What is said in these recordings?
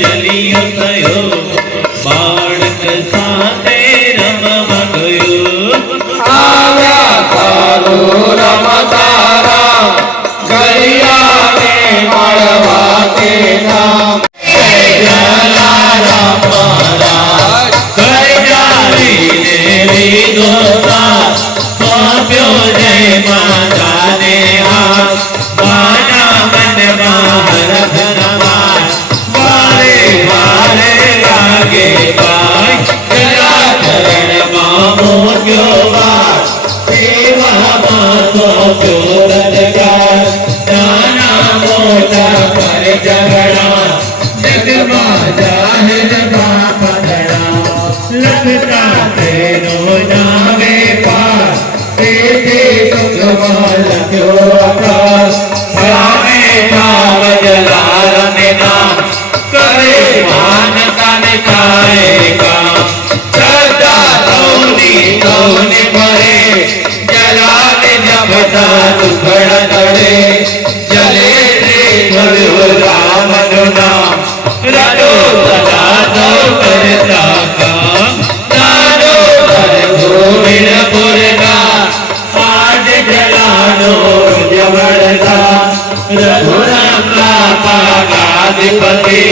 ಜಲಿಯುತ್ತಯೋ Lord.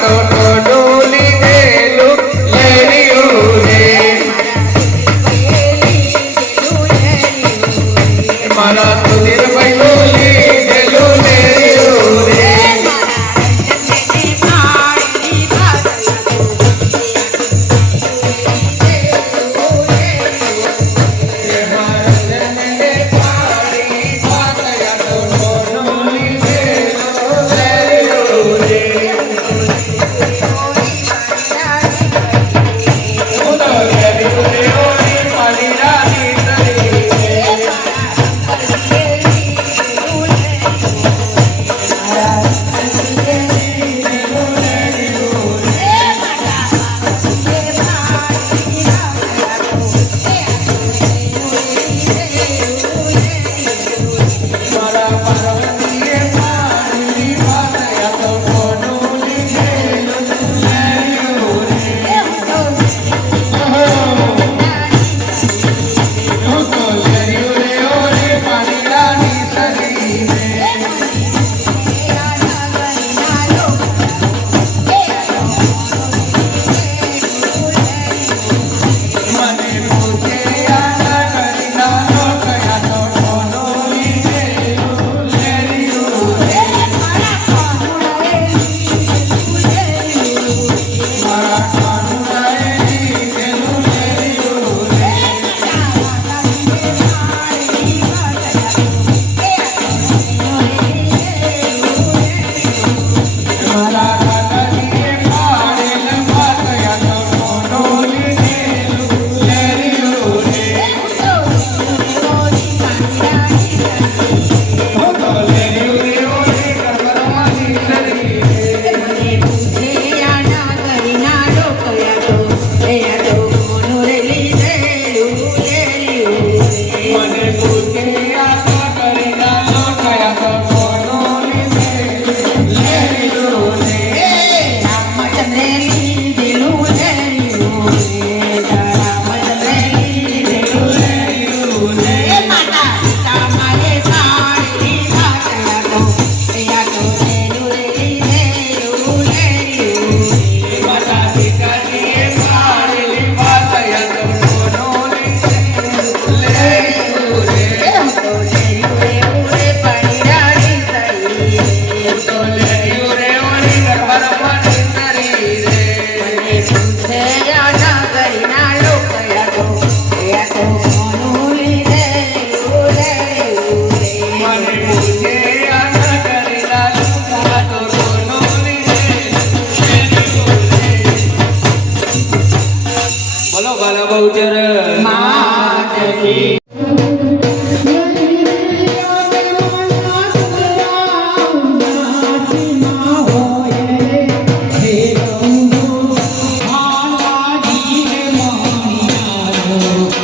かかって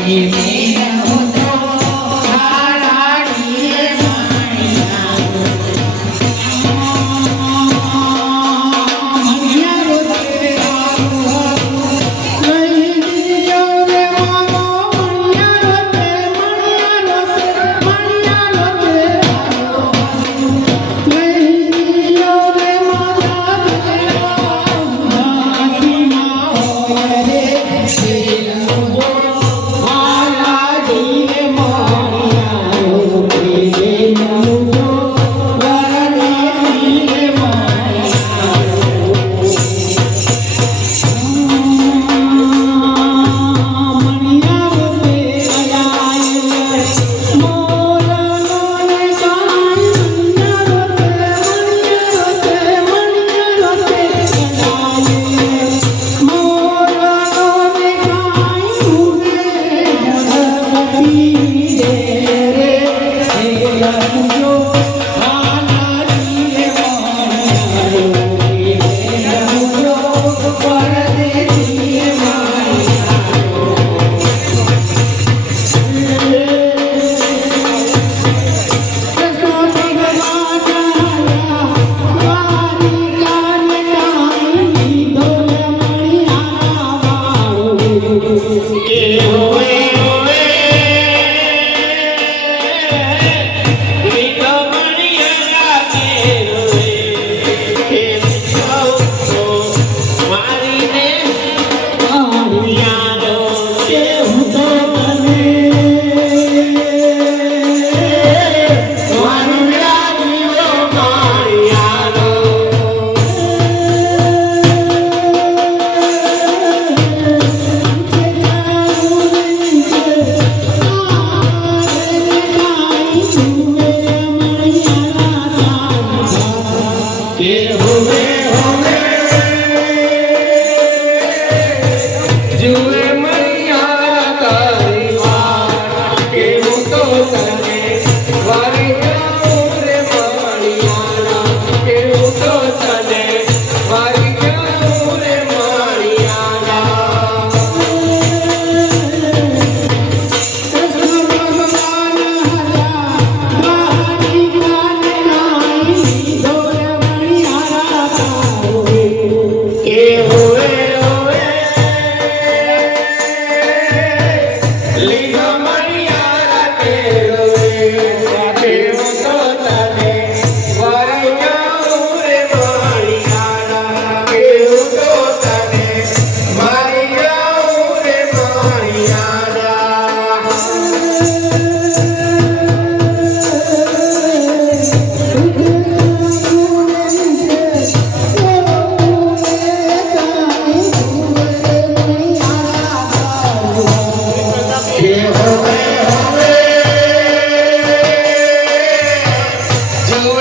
you.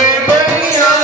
Happy birthday.